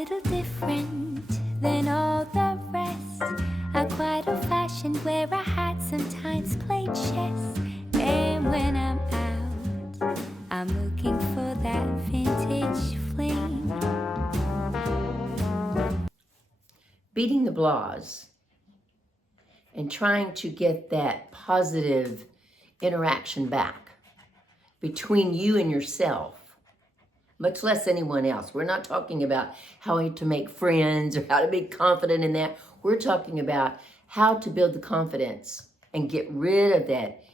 little different than all the rest. I'm quite old-fashioned, wear a hat, sometimes play chess. And when I'm out, I'm looking for that vintage fling. Beating the blahs and trying to get that positive interaction back between you and yourself, much less anyone else. We're not talking about how to make friends or how to be confident in that. We're talking about how to build the confidence and get rid of that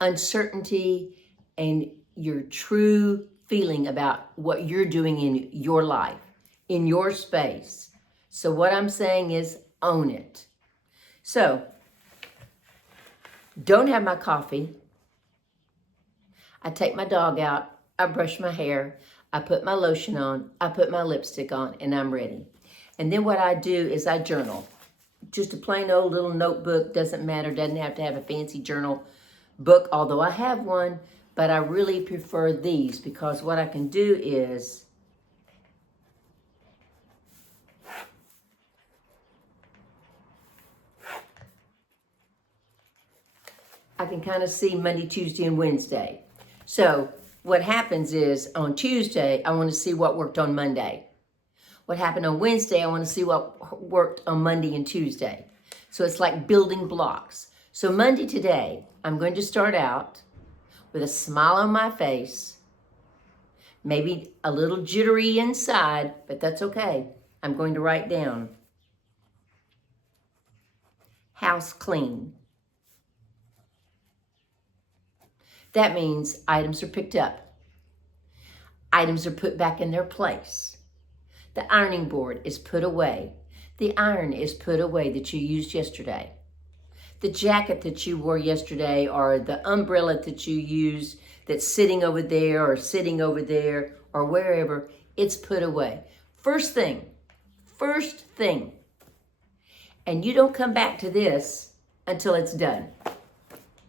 uncertainty and your true feeling about what you're doing in your life, in your space. So what I'm saying is own it. So, don't have my coffee. I take my dog out. I brush my hair. I put my lotion on. I put my lipstick on, and I'm ready. And then what I do is I journal. Just a plain old little notebook. Doesn't matter. Doesn't have to have a fancy journal book, although I have one. But I really prefer these because what I can do is I can kind of see Monday, Tuesday, and Wednesday. So what happens is on Tuesday, I want to see what worked on Monday. What happened on Wednesday, I want to see what worked on Monday and Tuesday. So it's like building blocks. So Monday today, I'm going to start out with a smile on my face, maybe a little jittery inside, but that's okay. I'm going to write down house clean. That means items are picked up. Items are put back in their place. The ironing board is put away. The iron is put away that you used yesterday. The jacket that you wore yesterday or the umbrella that you used that's sitting over there or wherever, it's put away. First thing. And you don't come back to this until it's done.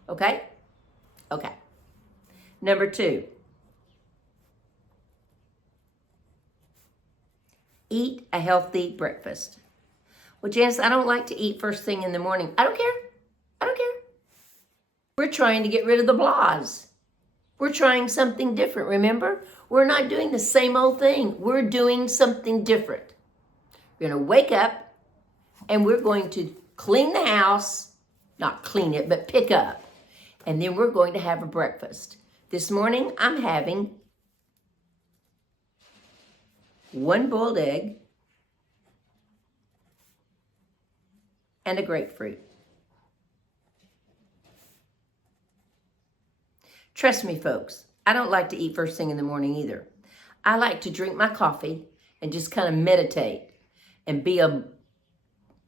Okay? Okay. Number 2, eat a healthy breakfast. Well, Janice, I don't like to eat first thing in the morning. I don't care. We're trying to get rid of the blahs. We're trying something different, remember? We're not doing the same old thing. We're doing something different. We're going to wake up and we're going to clean the house, not clean it, but pick up. And then we're going to have a breakfast. This morning, I'm having 1 boiled egg and a grapefruit. Trust me, folks, I don't like to eat first thing in the morning either. I like to drink my coffee and just kind of meditate and be a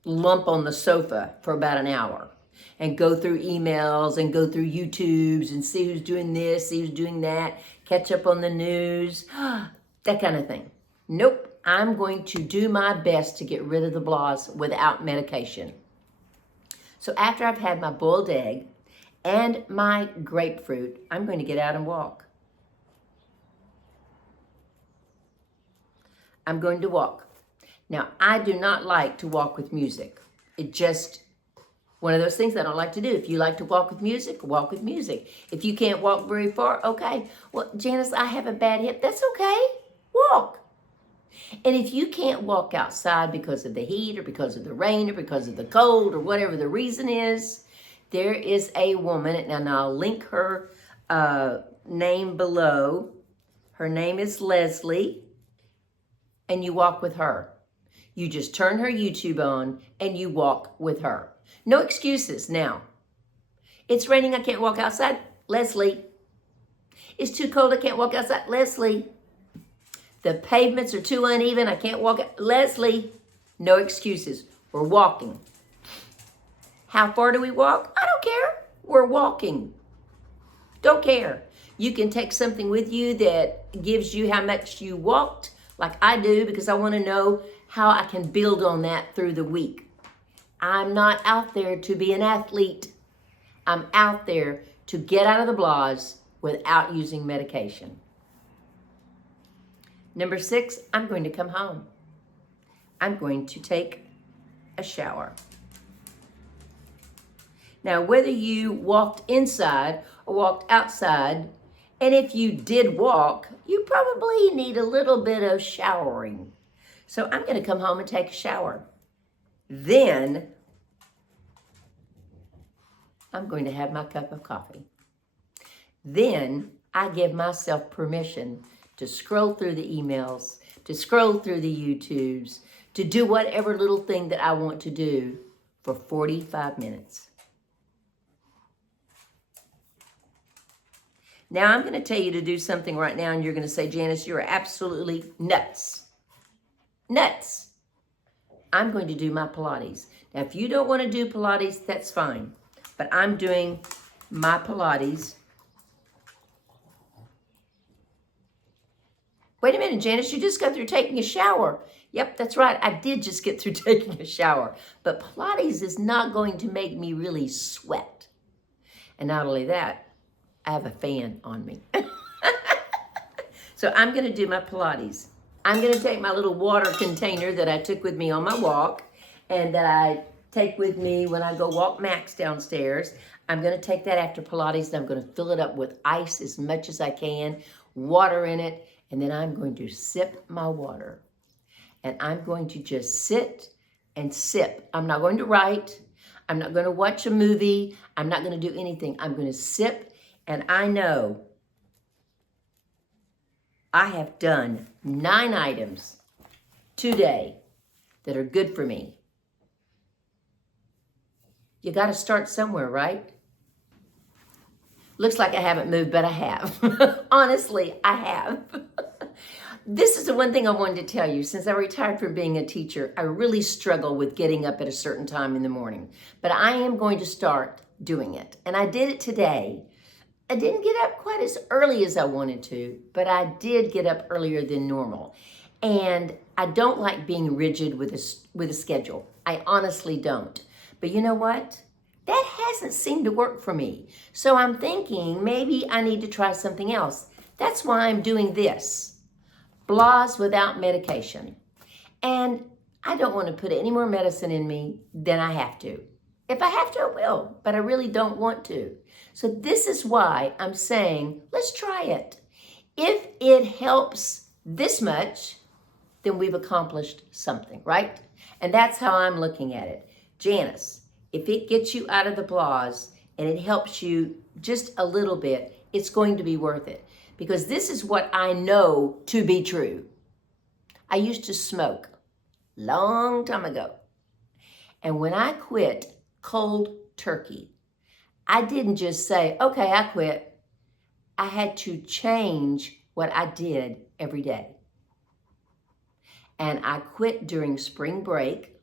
lump on the sofa for about an hour. And go through emails and go through YouTubes and see who's doing this, see who's doing that, catch up on the news, that kind of thing. Nope, I'm going to do my best to get rid of the blahs without medication. So after I've had my boiled egg and my grapefruit, I'm going to get out and walk. I'm going to walk. Now, I do not like to walk with music. It just one of those things I don't like to do. If you like to walk with music, walk with music. If you can't walk very far, okay. Well, Janice, I have a bad hip. That's okay. Walk. And if you can't walk outside because of the heat or because of the rain or because of the cold or whatever the reason is, there is a woman, and I'll link her name below. Her name is Leslie, and you walk with her. You just turn her YouTube on and you walk with her. No excuses now. It's raining, I can't walk outside. Leslie. It's too cold, I can't walk outside. Leslie. The pavements are too uneven, I can't walk out. Leslie. No excuses. We're walking. How far do we walk? I don't care. We're walking. Don't care. You can take something with you that gives you how much you walked, like I do, because I want to know how I can build on that through the week. I'm not out there to be an athlete. I'm out there to get out of the blahs without using medication. Number 6, I'm going to come home. I'm going to take a shower. Now, whether you walked inside or walked outside, and if you did walk, you probably need a little bit of showering. So I'm going to come home and take a shower. Then I'm going to have my cup of coffee. Then I give myself permission to scroll through the emails, to scroll through the YouTubes, to do whatever little thing that I want to do for 45 minutes. Now I'm going to tell you to do something right now, and you're going to say, Janice, you're absolutely nuts. Nuts. I'm going to do my Pilates. Now, if you don't want to do Pilates, that's fine. But I'm doing my Pilates. Wait a minute, Janice, you just got through taking a shower. Yep, that's right. I did just get through taking a shower. But Pilates is not going to make me really sweat. And not only that, I have a fan on me. So I'm going to do my Pilates. I'm going to take my little water container that I took with me on my walk and that I take with me when I go walk Max downstairs. I'm going to take that after Pilates and I'm going to fill it up with ice as much as I can, water in it, and then I'm going to sip my water. And I'm going to just sit and sip. I'm not going to write. I'm not going to watch a movie. I'm not going to do anything. I'm going to sip, and I know I have done 9 items today that are good for me. You got to start somewhere, right? Looks like I haven't moved, but I have. Honestly, I have. This is the one thing I wanted to tell you. Since I retired from being a teacher, I really struggle with getting up at a certain time in the morning. But I am going to start doing it. And I did it today. I didn't get up quite as early as I wanted to, but I did get up earlier than normal. And I don't like being rigid with a schedule. I honestly don't. But you know what? That hasn't seemed to work for me. So I'm thinking maybe I need to try something else. That's why I'm doing this. Blahs without medication. And I don't want to put any more medicine in me than I have to. If I have to, I will, but I really don't want to. So this is why I'm saying, let's try it. If it helps this much, then we've accomplished something, right? And that's how I'm looking at it. Janice, if it gets you out of the blahs and it helps you just a little bit, it's going to be worth it. Because this is what I know to be true. I used to smoke long time ago. And when I quit cold turkey, I didn't just say, okay, I quit. I had to change what I did every day. And I quit during spring break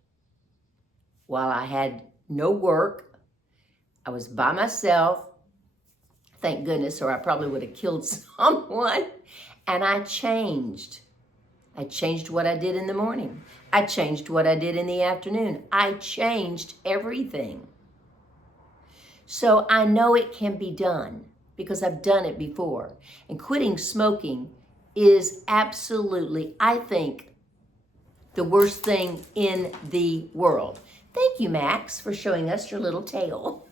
while I had no work. I was by myself. Thank goodness, or I probably would have killed someone. And I changed. I changed what I did in the morning. I changed what I did in the afternoon. I changed everything. So I know it can be done because I've done it before. And quitting smoking is absolutely, I think, the worst thing in the world. Thank you, Max, for showing us your little tail.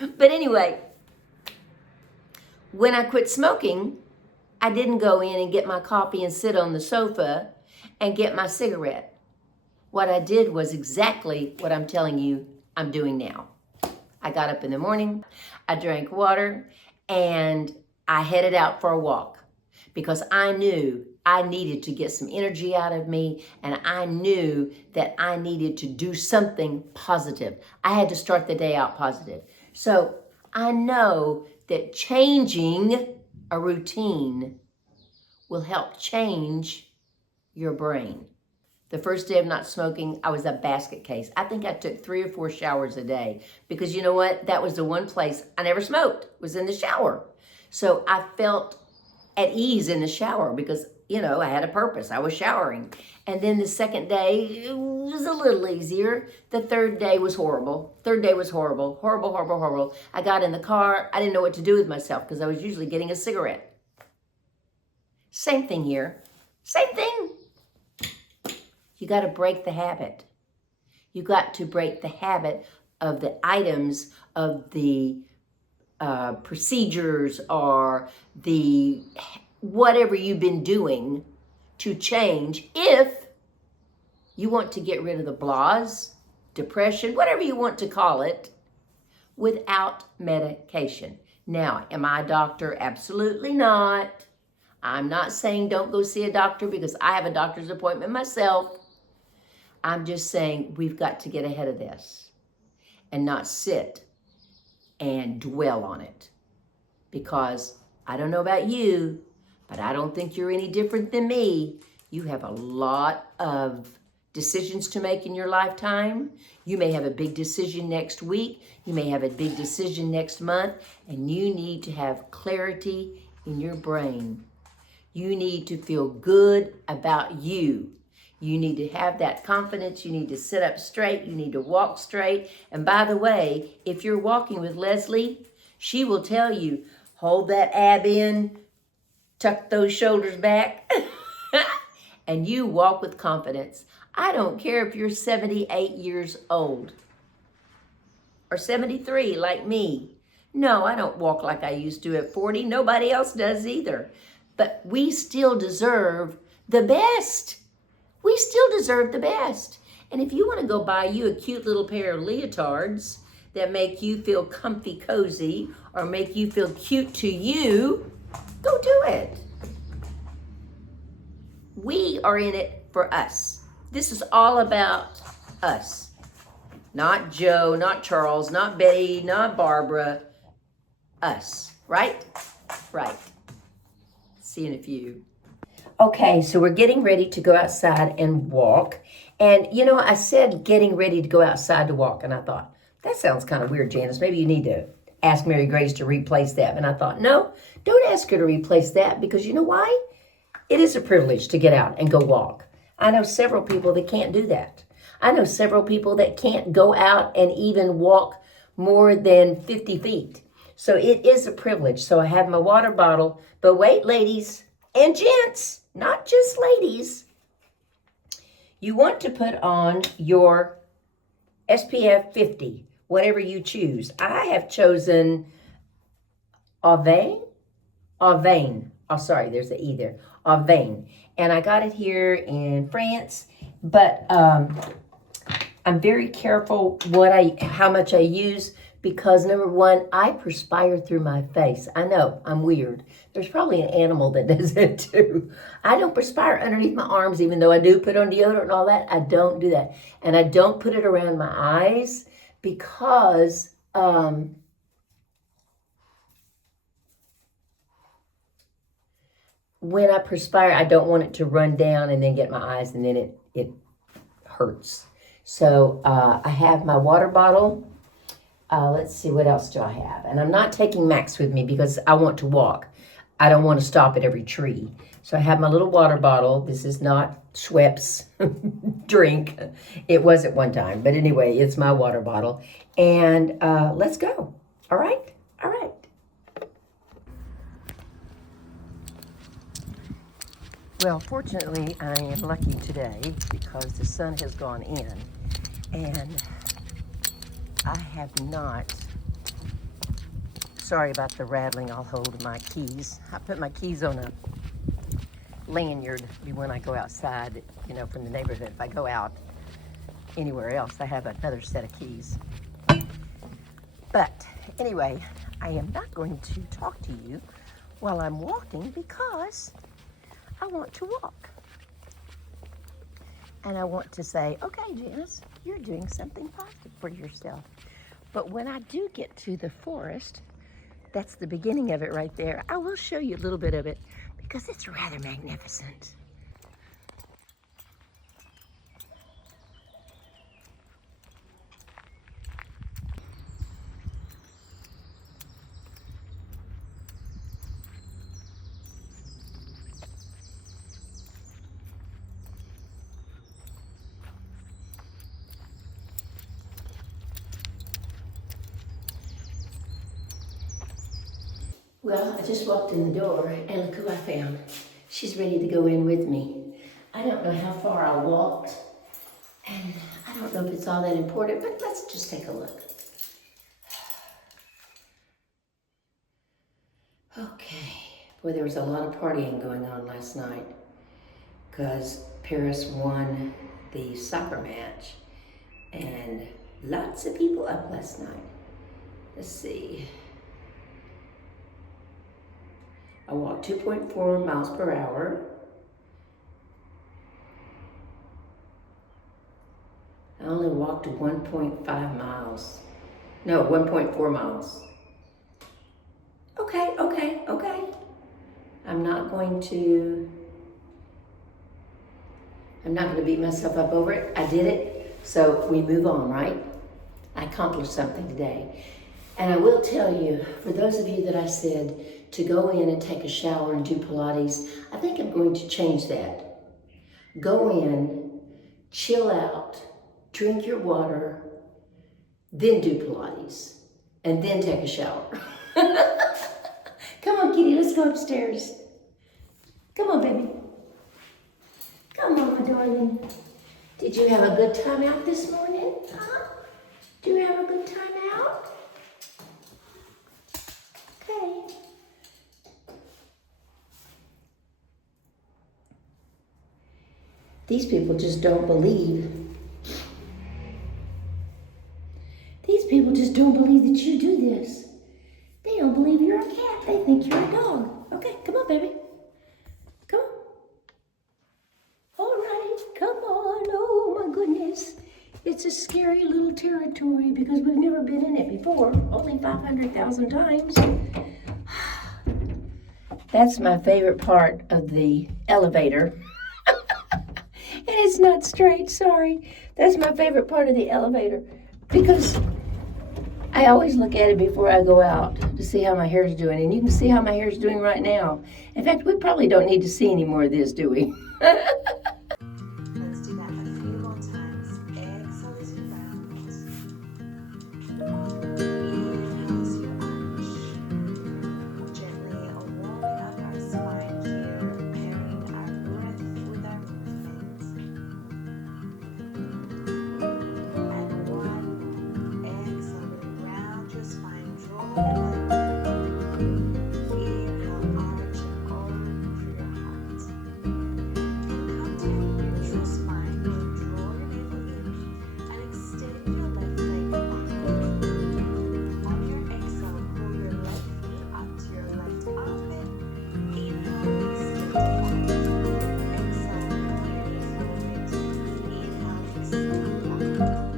But anyway, when I quit smoking, I didn't go in and get my coffee and sit on the sofa and get my cigarette. What I did was exactly what I'm telling you I'm doing now. I got up in the morning, I drank water, and I headed out for a walk because I knew I needed to get some energy out of me, and I knew that I needed to do something positive. I had to start the day out positive. So I know that changing a routine will help change your brain. The first day of not smoking, I was a basket case. I think I took 3 or 4 showers a day because you know what? That was the one place I never smoked, was in the shower. So I felt at ease in the shower because, you know, I had a purpose. I was showering. And then the second day, it was a little easier. The third day was horrible. Third day was horrible. Horrible, horrible, horrible. I got in the car. I didn't know what to do with myself because I was usually getting a cigarette. Same thing here. Same thing. You got to break the habit. You got to break the habit of the items, of the procedures, or the whatever you've been doing to change if you want to get rid of the blahs, depression, whatever you want to call it, without medication. Now, am I a doctor? Absolutely not. I'm not saying don't go see a doctor because I have a doctor's appointment myself. I'm just saying we've got to get ahead of this and not sit and dwell on it. Because I don't know about you, but I don't think you're any different than me. You have a lot of decisions to make in your lifetime. You may have a big decision next week. You may have a big decision next month, and you need to have clarity in your brain. You need to feel good about you. You need to have that confidence. You need to sit up straight. You need to walk straight. And by the way, if you're walking with Leslie, she will tell you, hold that ab in, tuck those shoulders back, and you walk with confidence. I don't care if you're 78 years old or 73 like me. No, I don't walk like I used to at 40. Nobody else does either. But we still deserve the best. We still deserve the best. And if you want to go buy you a cute little pair of leotards that make you feel comfy, cozy, or make you feel cute to you, go do it. We are in it for us. This is all about us. Not Joe, not Charles, not Betty, not Barbara. Us, right? Right. See you in a few. Okay, so we're getting ready to go outside and walk. And, you know, I said getting ready to go outside to walk. And I thought, that sounds kind of weird, Janice. Maybe you need to ask Mary Grace to replace that. And I thought, no, don't ask her to replace that. Because you know why? It is a privilege to get out and go walk. I know several people that can't do that. I know several people that can't go out and even walk more than 50 feet. So it is a privilege. So I have my water bottle. But wait, ladies and gents, not just ladies. You want to put on your SPF 50, whatever you choose. I have chosen Avane. Oh, sorry, there's an E there. Avane. And I got it here in France. But I'm very careful how much I use because, number one, I perspire through my face. I know, I'm weird. There's probably an animal that does it too. I don't perspire underneath my arms, even though I do put on deodorant and all that. I don't do that. And I don't put it around my eyes because when I perspire, I don't want it to run down and then get my eyes and then it hurts. So I have my water bottle. Let's see, what else do I have? And I'm not taking Max with me because I want to walk. I don't want to stop at every tree. So I have my little water bottle. This is not Schweppes drink. It was at one time. But anyway, it's my water bottle. And let's go. All right? All right. Well, fortunately, I am lucky today because the sun has gone in. And I have not, sorry about the rattling, I'll hold my keys. I put my keys on a lanyard when I go outside, you know, from the neighborhood. If I go out anywhere else, I have another set of keys. But anyway, I am not going to talk to you while I'm walking because I want to walk. And I want to say, okay, Janice, you're doing something positive for yourself. But when I do get to the forest, that's the beginning of it right there. I will show you a little bit of it because it's rather magnificent. Well, I just walked in the door and look who I found. She's ready to go in with me. I don't know how far I walked, And I don't know if it's all that important, but let's just take a look. Okay. Boy, there was a lot of partying going on last night because Paris won the soccer match and lots of people up last night. Let's see. I walked 2.4 miles per hour. I only walked 1.5 miles. No, 1.4 miles. Okay. I'm not going to beat myself up over it. I did it, so we move on, right? I accomplished something today. And I will tell you, for those of you that I said to go in and take a shower and do Pilates, I think I'm going to change that. Go in, chill out, drink your water, then do Pilates, and then take a shower. Come on, kitty, let's go upstairs. Come on, baby. Come on, my darling. Did you have a good time out this morning? Huh? Do you have a good time out? Okay. These people just don't believe. These people just don't believe that you do this. They don't believe you're a cat. They think you're a dog. Okay, come on, baby. Come on. All right, come on. Oh, my goodness. It's a scary little territory because we've never been in it before. Only 500,000 times. That's my favorite part of the elevator. And it's not straight, sorry. That's my favorite part of the elevator because I always look at it before I go out to see how my hair is doing. And you can see how my hair is doing right now. In fact, we probably don't need to see any more of this, do we? Let's do that a few more times. Exhale as you round. Inhale as you arch. Gently warming up our spine here, pairing our breath with our movement. And one. Exhale, round your spine, draw your belly back. Inhale, arch and open through your heart. Come to a neutral spine. Draw your navel in and extend your left leg behind. On your exhale, pull your left knee up to your left armpit. Inhale, extend back. Exhale, pull your knee forward. Inhale, extend back.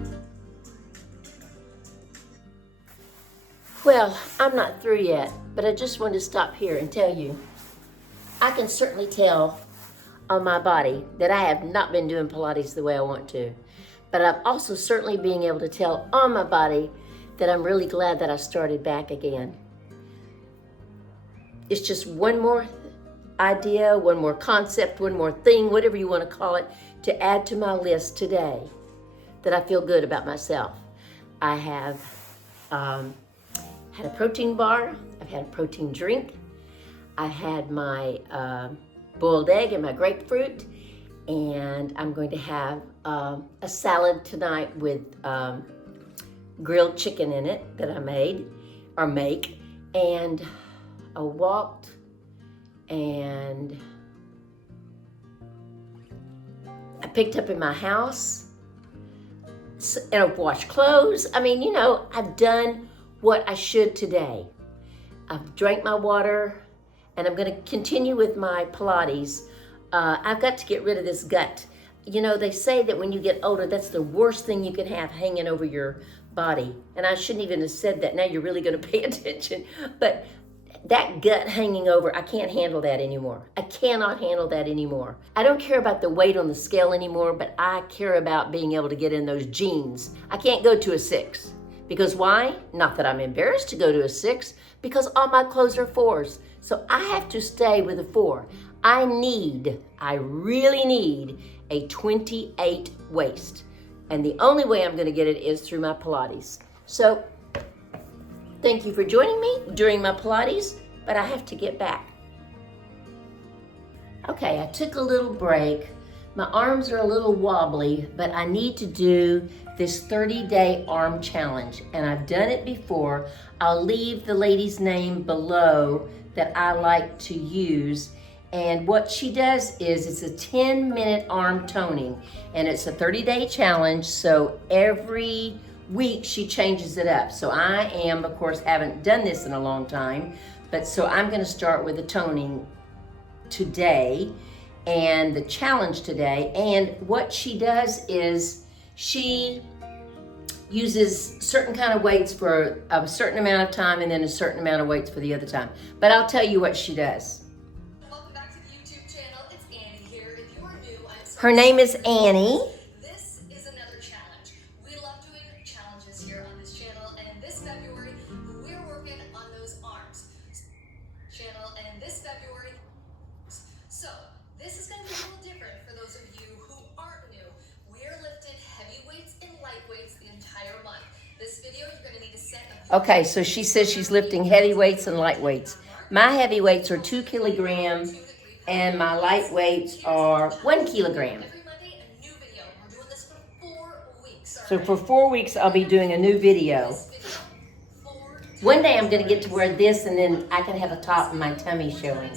Well, I'm not through yet, but I just wanted to stop here and tell you, I can certainly tell on my body that I have not been doing Pilates the way I want to. But I'm also certainly being able to tell on my body that I'm really glad that I started back again. It's just one more idea, one more concept, one more thing, whatever you want to call it, to add to my list today that I feel good about myself. I have had a protein bar, I've had a protein drink, I've had my boiled egg and my grapefruit, and I'm going to have a salad tonight with grilled chicken in it that I made or make, and I walked and I picked up in my house and I've washed clothes. I mean, you know, I've done what I should today. I've drank my water and I'm going to continue with my Pilates. I've got to get rid of this gut. You know, they say that when you get older, that's the worst thing you can have hanging over your body. And I shouldn't even have said that. Now you're really going to pay attention. But that gut hanging over, I can't handle that anymore. I cannot handle that anymore. I don't care about the weight on the scale anymore, but I care about being able to get in those jeans. I can't go to a 6. Because why? Not that I'm embarrassed to go to a 6, because all my clothes are 4s. So I have to stay with a 4. I really need a 28 waist. And the only way I'm gonna get it is through my Pilates. So thank you for joining me during my Pilates, but I have to get back. Okay, I took a little break My arms are a little wobbly, but I need to do this 30-day arm challenge, and I've done it before. I'll leave the lady's name below that I like to use. And what she does is it's a 10-minute arm toning, and it's a 30-day challenge, so every week she changes it up. So I am, of course, haven't done this in a long time, but so I'm gonna start with the toning today and the challenge today. And what she does is she uses certain kind of weights for a certain amount of time and then a certain amount of weights for the other time. But I'll tell you what she does. Welcome back to the YouTube channel. It's Annie here. If you are new, I'm so Her name is Annie. This is another challenge. We love doing challenges here on this channel, and in this February, we're working on those arms channel, and in this February, so this is going to be a little different for those of you who aren't new. We're lifting heavy weights and light weights the entire month. This video, you're going to need to set up. Okay, so she says she's lifting heavy weights and light weights. My heavy weights are 2 kilograms and my light weights are 1 kilogram. Every Monday, a new video. We're doing this for 4 weeks. So for 4 weeks, I'll be doing a new video. One day I'm gonna get to wear this and then I can have a top and my tummy showing.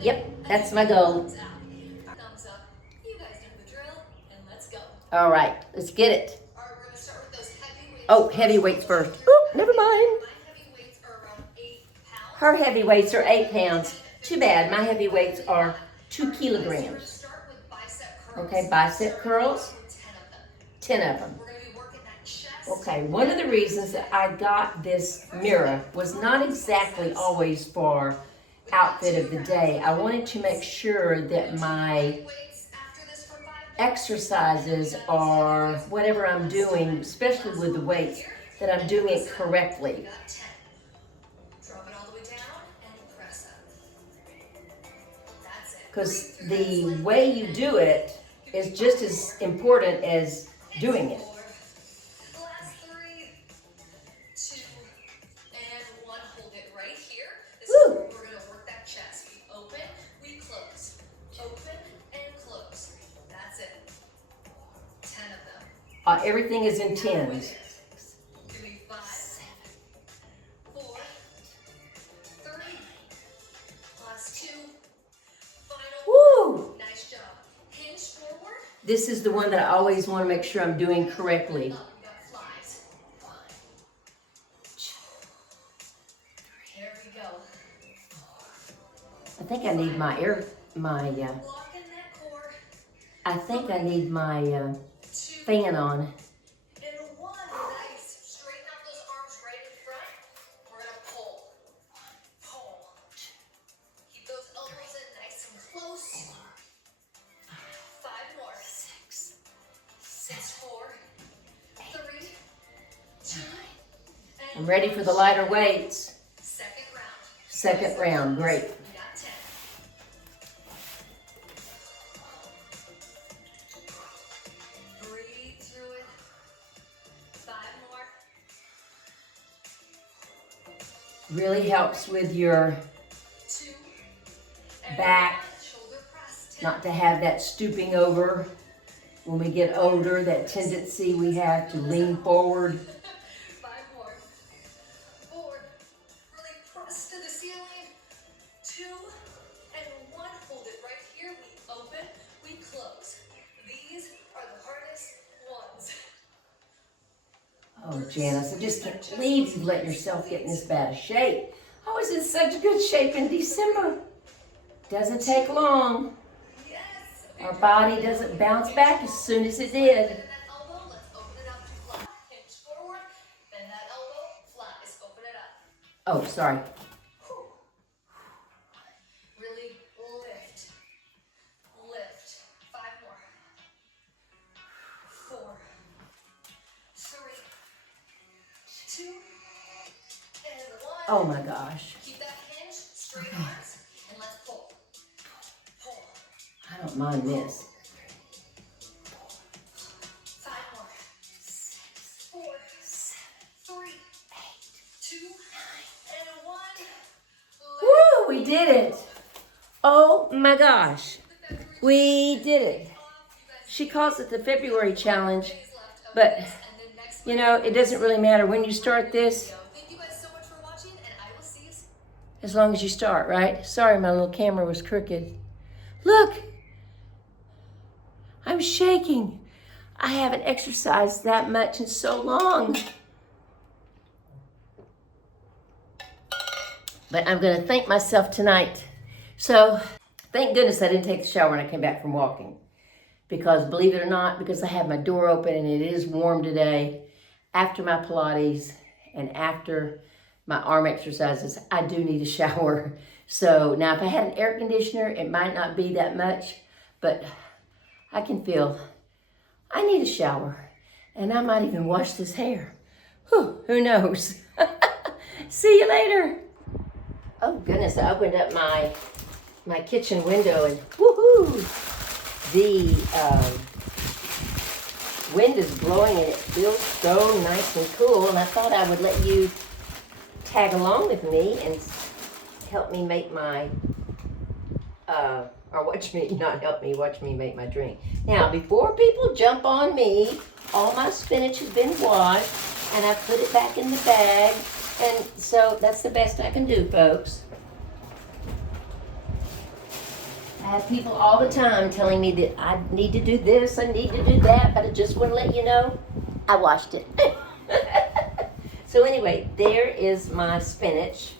Yep, that's my goal. Thumbs up. You guys know the drill, and let's go. All right, let's get it. All right, we're going to start with those heavy weights. Oh, heavy weights first. Oop, never mind. My heavy weights are around 8 pounds. Her heavy weights are 8 pounds. Too bad, my heavy weights are 2 We're going kilograms. to start with bicep curls. Okay, bicep curls, 10 of them. 10 of them. We're going to be working that chest. Okay, one of the reasons that I got this mirror was not exactly always for outfit of the day. I wanted to make sure that my Weights after this for 5 minutes. exercises or whatever I'm doing, especially with the weights, that I'm doing it correctly. Got 10. Drop it all the way down and press up. That's it. Because the way you do it is just as important as doing it. Last 3, 2, and 1. Hold it right here. This Woo. is where we're going to work that chest. We open, we close. Open and close. That's it. 10 of them. Everything is in tens. Give me 5, 4, 3. Last 2. Final. Woo! Nice job. Hinge forward. This is the one that I always want to make sure I'm doing correctly. Up. We got flies. There we go. I think I need my Lock in that core. I think I need my 2 fan on. and 1. Nice. Straighten out those arms right in front. We're gonna pull. Pull. Keep those elbows in nice and close. 5 more. 6, 4, 3, 2, and I'm ready for the lighter weights. second round. Second round, great. We got 10. Breathe through it. 5 more. Really helps with your 2. And back, 1. Shoulder press. 10. not to have that stooping over when we get older, that tendency we have to lean forward. 5 more. 4. Really press to the ceiling. 2 and 1. Hold it right here. We open. We close. These are the hardest ones. Oh, Janice, I just can't believe you've let yourself get in this bad a shape. I was in such good shape in December. Doesn't take long. Yes. Our body doesn't bounce back as soon as it did. Bend that elbow. Let's open it up to fly. Hinge forward. Bend that elbow. Flies. Open it up. Oh, sorry. Whew. Really lift. Lift. 5 more. 4, 3, 2, and 1. Oh my gosh. Keep that hinge, straight arms, and let's pull. Pull. I don't mind this. 5 more. 4, 3, 2, and 1. Woo, we did it. Oh my gosh. We did it. She calls it the February challenge, but you know, it doesn't really matter when you start this, Thank you guys so much for watching, and I will see you soon. as long as you start, right? Sorry, my little camera was crooked. Look, I'm shaking. I haven't exercised that much in so long. But I'm gonna thank myself tonight. So, thank goodness I didn't take the shower when I came back from walking. Because believe it or not, because I have my door open and it is warm today, after my Pilates and after my arm exercises, I do need a shower. So now if I had an air conditioner, it might not be that much, but I can feel I need a shower. And I might even wash this hair. Whew, who knows? See you later. Oh goodness, I opened up my kitchen window and woohoo! The wind is blowing and it feels so nice and cool, and I thought I would let you tag along with me and help me make my or watch me, not help me, watch me make my drink. Now, before people jump on me, all my spinach has been washed and I put it back in the bag, and so that's the best I can do, folks. I have people all the time telling me that I need to do this, I need to do that, but I just want to let you know, I washed it. So anyway, there is my spinach.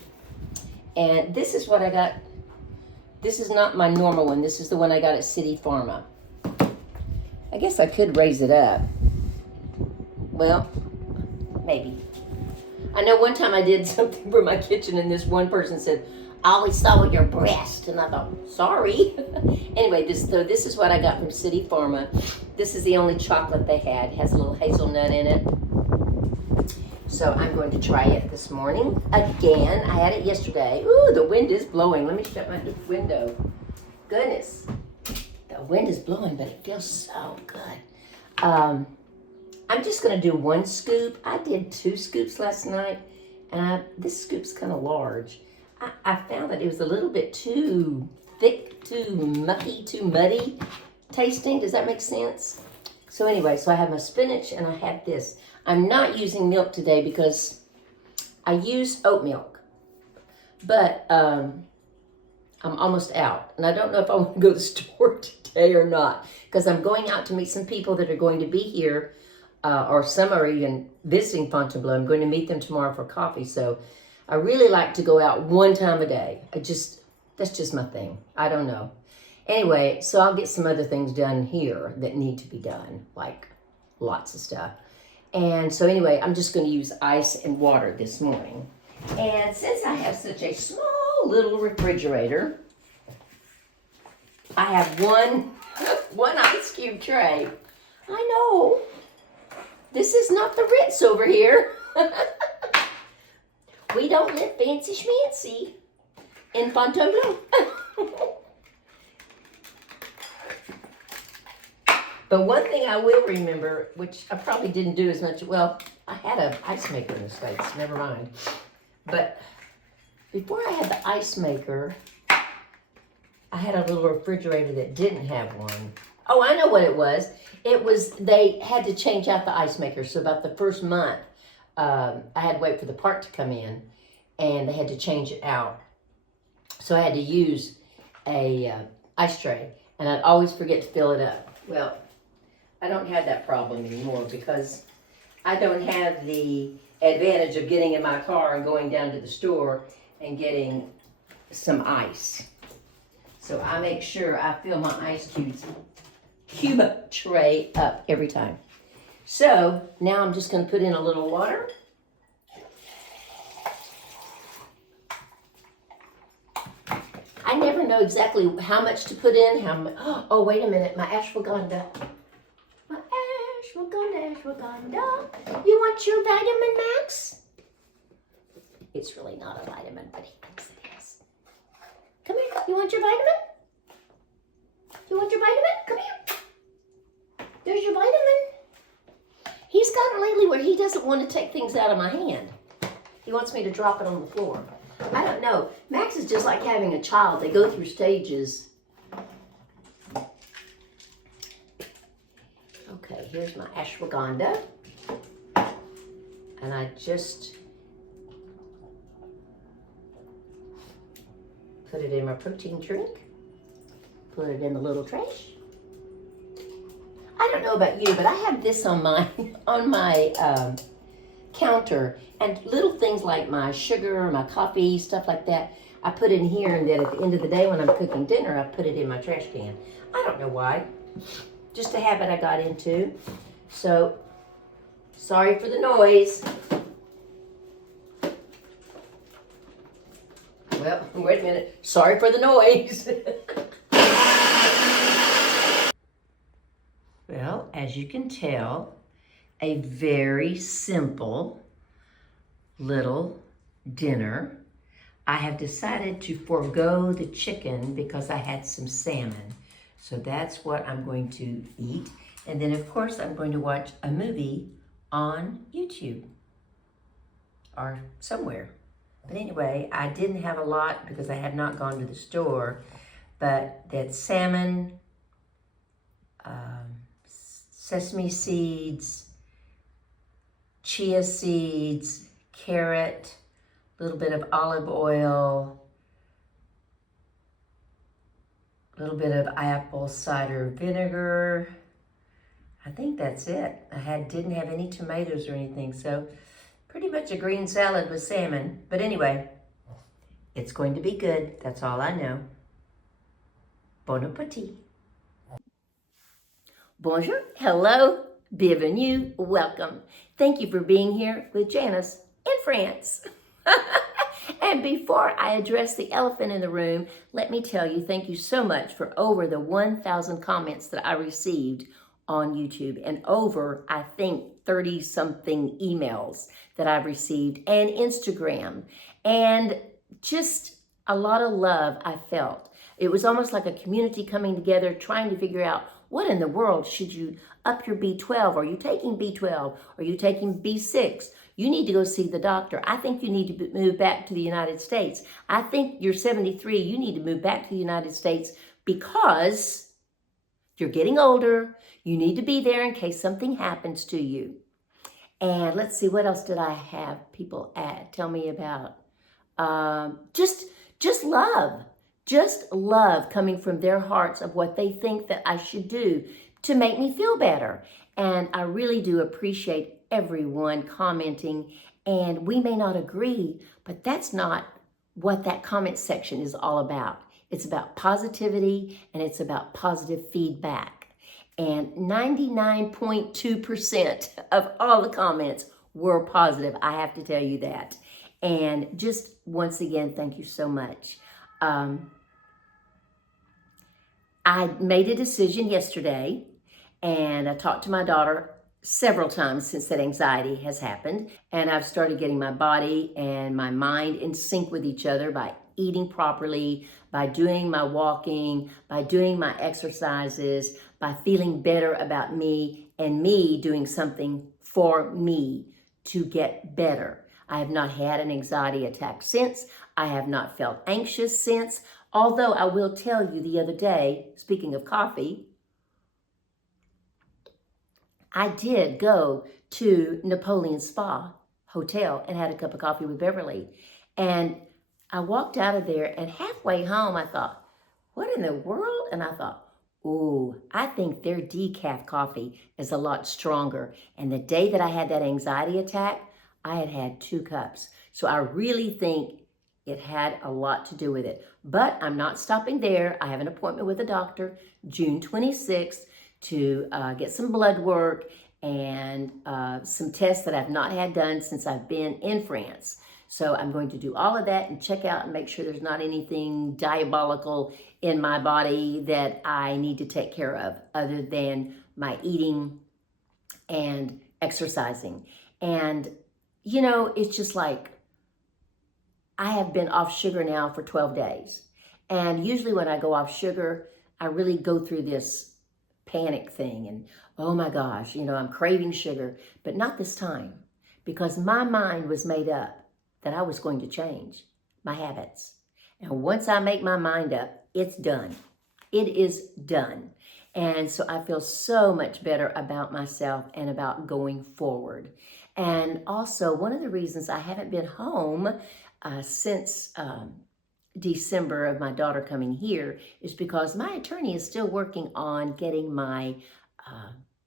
And this is what I got. This is not my normal one. This is the one I got at City Pharma. I guess I could raise it up. Well, maybe. I know one time I did something for my kitchen and this one person said, I always saw your breast. And I thought, sorry. Anyway, this is what I got from City Pharma. This is the only chocolate they had. It has a little hazelnut in it. So I'm going to try it this morning. Again, I had it yesterday. Ooh, the wind is blowing. Let me shut my window. Goodness. The wind is blowing, but it feels so good. I'm just going to do one scoop. I did 2 scoops last night, and this scoop's kind of large. I found that it was a little bit too thick, too mucky, too muddy tasting. Does that make sense? So anyway, so I have my spinach and I have this. I'm not using milk today because I use oat milk, but I'm almost out. And I don't know if I want to go to the store today or not, because I'm going out to meet some people that are going to be here, or some are even visiting Fontainebleau. I'm going to meet them tomorrow for coffee. So I really like to go out one time a day. That's just my thing. I don't know. Anyway, so I'll get some other things done here that need to be done, like lots of stuff. And so anyway, I'm just going to use ice and water this morning. And since I have such a small little refrigerator, I have one ice cube tray. I know. This is not the Ritz over here. We don't live fancy schmancy in Fontainebleau. But one thing I will remember, which I probably didn't do as much, well, I had an ice maker in the States, never mind. But before I had the ice maker, I had a little refrigerator that didn't have one. Oh, I know what it was. It was, they had to change out the ice maker. So about the first month, I had to wait for the part to come in, and they had to change it out. So I had to use a ice tray, and I'd always forget to fill it up. Well, I don't have that problem anymore because I don't have the advantage of getting in my car and going down to the store and getting some ice. So I make sure I fill my ice cube tray up every time. So now I'm just going to put in a little water. I never know exactly how much to put in. Oh, wait a minute. My ashwagandha. My ashwagandha. You want your vitamin, Max? It's really not a vitamin, but he thinks it is. Come here. You want your vitamin? You want your vitamin? Come here. There's your vitamin. He's gotten lately where he doesn't want to take things out of my hand. He wants me to drop it on the floor. I don't know. Max is just like having a child. They go through stages. Okay, here's my ashwagandha. And I just put it in my protein drink. Put it in the little trash. I don't know about you, but I have this on my counter, and little things like my sugar, my coffee, stuff like that, I put in here, and then at the end of the day when I'm cooking dinner, I put it in my trash can. I don't know why. Just a habit I got into. So, sorry for the noise. Well, wait a minute. Sorry for the noise. Well, as you can tell, a very simple little dinner. I have decided to forego the chicken because I had some salmon. So that's what I'm going to eat. And then of course I'm going to watch a movie on YouTube or somewhere. But anyway, I didn't have a lot because I had not gone to the store, but that salmon, sesame seeds, chia seeds, carrot, a little bit of olive oil, a little bit of apple cider vinegar. I think that's it. I didn't have any tomatoes or anything, so pretty much a green salad with salmon. But anyway, it's going to be good. That's all I know. Bon appetit. Bonjour, hello, bienvenue, welcome. Thank you for being here with Janice in France. And before I address the elephant in the room, let me tell you, thank you so much for over the 1,000 comments that I received on YouTube, and over, I think, 30-something emails that I've received, and Instagram, and just a lot of love I felt. It was almost like a community coming together, trying to figure out what in the world should you up your B12? Are you taking B12? Are you taking B6? You need to go see the doctor. I think you need to move back to the United States. I think you're 73. You need to move back to the United States because you're getting older. You need to be there in case something happens to you. And let's see, what else did I have people tell me about? Just love. Just love coming from their hearts of what they think that I should do to make me feel better. And I really do appreciate everyone commenting. And we may not agree, but that's not what that comment section is all about. It's about positivity, and it's about positive feedback. And 99.2% of all the comments were positive. I have to tell you that. And just once again, thank you so much. I made a decision yesterday, and I talked to my daughter several times since that anxiety has happened, and I've started getting my body and my mind in sync with each other by eating properly, by doing my walking, by doing my exercises, by feeling better about me, and me doing something for me to get better. I have not had an anxiety attack since. I have not felt anxious since. Although I will tell you, the other day, speaking of coffee, I did go to Napoleon Spa Hotel and had a cup of coffee with Beverly. And I walked out of there, and halfway home, I thought, what in the world? And I thought, ooh, I think their decaf coffee is a lot stronger. And the day that I had that anxiety attack, I had had 2 cups. So I really think it had a lot to do with it. But I'm not stopping there. I have an appointment with a doctor June 26th to get some blood work and some tests that I've not had done since I've been in France. So I'm going to do all of that and check out and make sure there's not anything diabolical in my body that I need to take care of other than my eating and exercising. And, you know, it's just like, I have been off sugar now for 12 days. And usually when I go off sugar, I really go through this panic thing and, oh my gosh, you know, I'm craving sugar, but not this time, because my mind was made up that I was going to change my habits. And once I make my mind up, it's done. It is done. And so I feel so much better about myself and about going forward. And also, one of the reasons I haven't been home since December of my daughter coming here is because my attorney is still working on getting my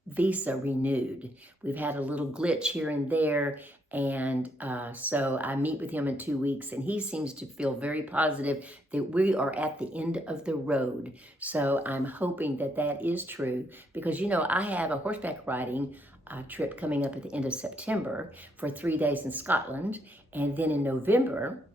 visa renewed. We've had a little glitch here and there, and so I meet with him in 2 weeks, and he seems to feel very positive that we are at the end of the road. So I'm hoping that that is true, because you know I have a horseback riding trip coming up at the end of September for 3 days in Scotland, and then in November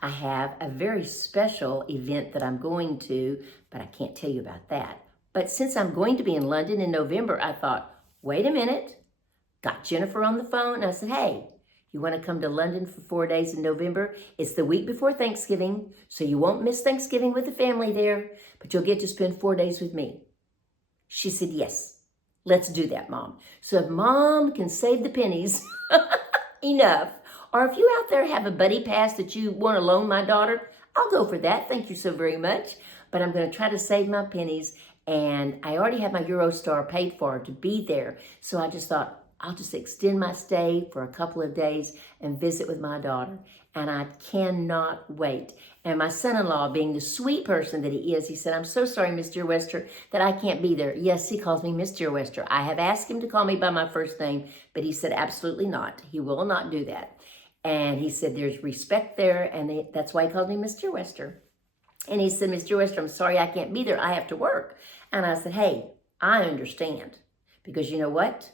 I have a very special event that I'm going to, but I can't tell you about that. But since I'm going to be in London in November, I thought, wait a minute, got Jennifer on the phone, and I said, hey, you want to come to London for 4 days in November? It's the week before Thanksgiving, so you won't miss Thanksgiving with the family there, but you'll get to spend 4 days with me. She said, yes, let's do that, Mom. So if Mom can save the pennies enough, or if you out there have a buddy pass that you want to loan my daughter, I'll go for that. Thank you so very much. But I'm going to try to save my pennies. And I already have my Eurostar paid for to be there. So I just thought, I'll just extend my stay for a couple of days and visit with my daughter. And I cannot wait. And my son-in-law, being the sweet person that he is, he said, I'm so sorry, Miss Dearwester, that I can't be there. Yes, he calls me Miss Dearwester. I have asked him to call me by my first name, but he said absolutely not. He will not do that. And he said there's respect there, and that's why he called me Miss Dearwester. And he said, Miss Dearwester, I'm sorry I can't be there. I have to work. And I said, hey, I understand. Because you know what?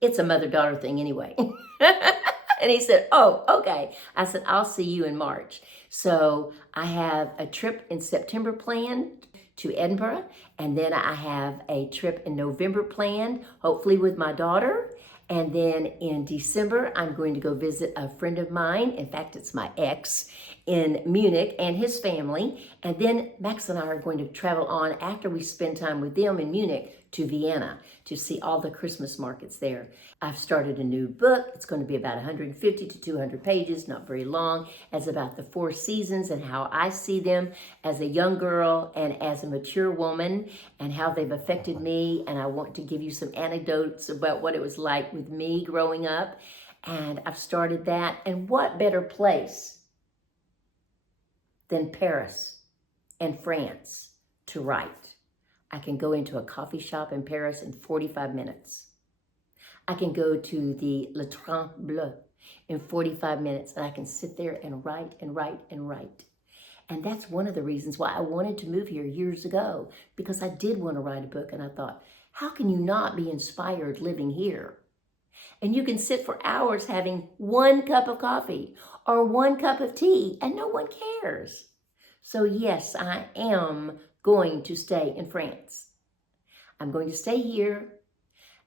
It's a mother-daughter thing anyway. And he said, oh, okay. I said, I'll see you in March. So I have a trip in September planned to Edinburgh. And then I have a trip in November planned, hopefully with my daughter. And then in December, I'm going to go visit a friend of mine. In fact, it's my ex in Munich and his family. And then Max and I are going to travel on after we spend time with them in Munich to Vienna to see all the Christmas markets there. I've started a new book. It's going to be about 150 to 200 pages, not very long. It's about the 4 seasons and how I see them as a young girl and as a mature woman and how they've affected me. And I want to give you some anecdotes about what it was like with me growing up. And I've started that. And what better place than Paris and France to write? I can go into a coffee shop in Paris in 45 minutes. I can go to the Le Train Bleu in 45 minutes, and I can sit there and write and write and write. And that's one of the reasons why I wanted to move here years ago, because I did want to write a book, and I thought, how can you not be inspired living here? And you can sit for hours having 1 cup of coffee or 1 cup of tea, and no one cares. So yes, I am going to stay in France. I'm going to stay here.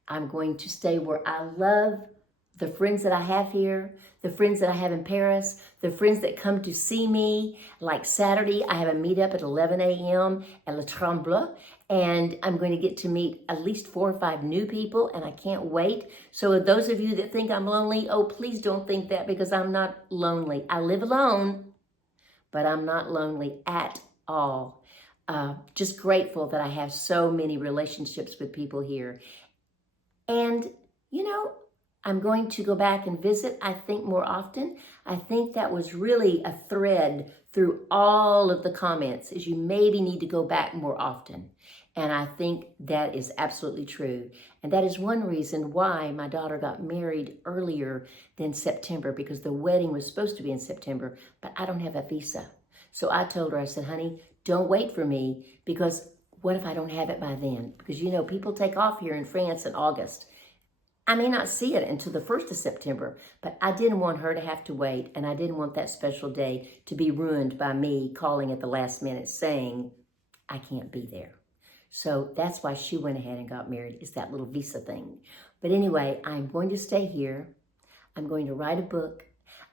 I'm going to stay where I love the friends that I have here, the friends that I have in Paris, the friends that come to see me. Like Saturday, I have a meetup at 11 a.m. at Le Train Bleu, and I'm going to get to meet at least 4 or 5 new people, and I can't wait. So those of you that think I'm lonely, oh, please don't think that, because I'm not lonely. I live alone, but I'm not lonely at all. Just grateful that I have so many relationships with people here. And, you know, I'm going to go back and visit, I think, more often. I think that was really a thread through all of the comments, is you maybe need to go back more often. And I think that is absolutely true. And that is one reason why my daughter got married earlier than September, because the wedding was supposed to be in September, but I don't have a visa. So I told her, I said, honey, don't wait for me, because what if I don't have it by then? Because, you know, people take off here in France in August. I may not see it until the 1st of September, but I didn't want her to have to wait, and I didn't want that special day to be ruined by me calling at the last minute saying, I can't be there. So that's why she went ahead and got married, is that little visa thing. But anyway, I'm going to stay here. I'm going to write a book.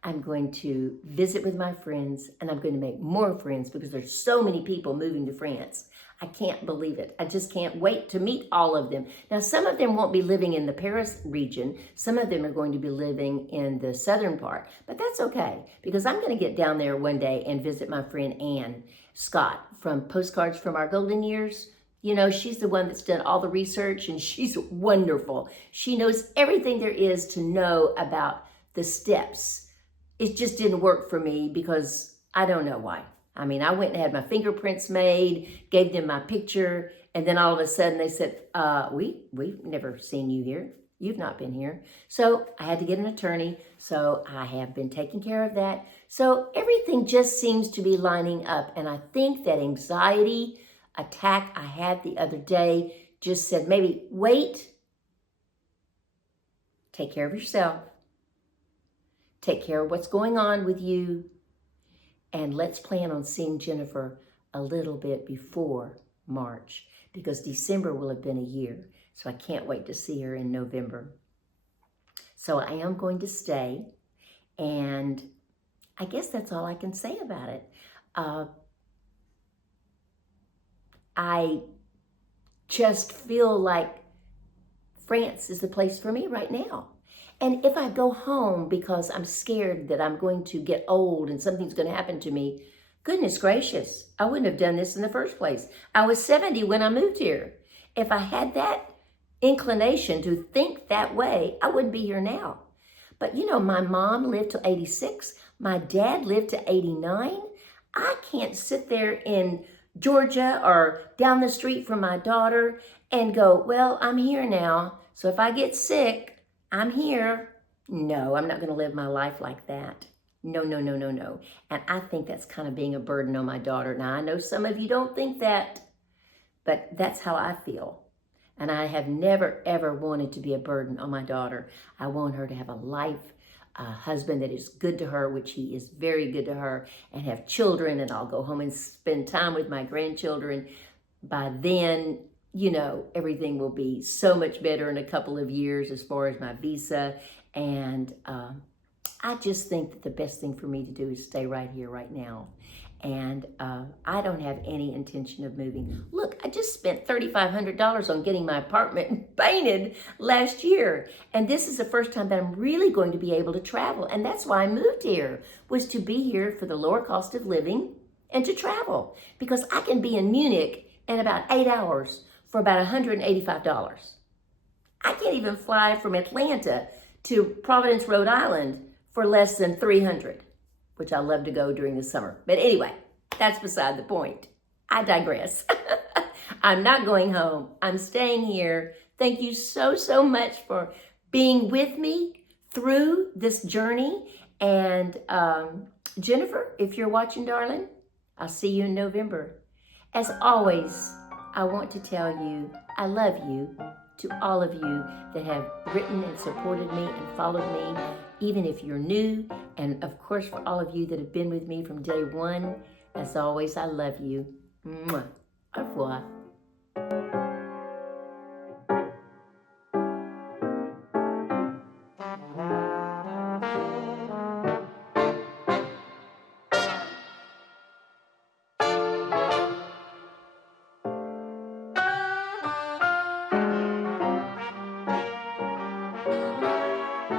I'm going to visit with my friends, and I'm going to make more friends, because there's so many people moving to France. I can't believe it. I just can't wait to meet all of them. Now, some of them won't be living in the Paris region. Some of them are going to be living in the southern part, but that's okay, because I'm going to get down there one day and visit my friend Anne Scott from Postcards from Our Golden Years. You know, she's the one that's done all the research, and she's wonderful. She knows everything there is to know about the steps. It just didn't work for me because I don't know why. I mean, I went and had my fingerprints made, gave them my picture, and then all of a sudden they said, we've never seen you here. You've not been here. So I had to get an attorney. So I have been taking care of that. So everything just seems to be lining up. And I think that anxiety attack I had the other day just said, maybe wait, take care of yourself, take care of what's going on with you, and let's plan on seeing Jennifer a little bit before March, because December will have been a year. So I can't wait to see her in November. So I am going to stay, and I guess that's all I can say about it. I just feel like France is the place for me right now. And if I go home because I'm scared that I'm going to get old and something's going to happen to me, goodness gracious, I wouldn't have done this in the first place. I was 70 when I moved here. If I had that inclination to think that way, I wouldn't be here now. But you know, my mom lived till 86. My dad lived to 89. I can't sit there in Georgia or down the street from my daughter and go, well, I'm here now. So if I get sick, I'm here. No, I'm not going to live my life like that. No. And I think that's kind of being a burden on my daughter. Now, I know some of you don't think that, but that's how I feel. And I have never, ever wanted to be a burden on my daughter. I want her to have a life, a husband that is good to her, which he is very good to her, and have children, and I'll go home and spend time with my grandchildren. By then, you know, everything will be so much better in a couple of years as far as my visa. And I just think that the best thing for me to do is stay right here, right now. And I don't have any intention of moving. Look, I just spent $3,500 on getting my apartment painted last year. And this is the first time that I'm really going to be able to travel. And that's why I moved here, was to be here for the lower cost of living and to travel. Because I can be in Munich in about 8 hours for about $185. I can't even fly from Atlanta to Providence, Rhode Island for less than $300, which I love to go during the summer. But anyway, that's beside the point. I digress. I'm not going home. I'm staying here. Thank you so much for being with me through this journey. And Jennifer, if you're watching, darling, I'll see you in November. As always, I want to tell you, I love you, to all of you that have written and supported me and followed me, even if you're new. And of course, for all of you that have been with me from day one, as always, I love you. Mwah. Au revoir.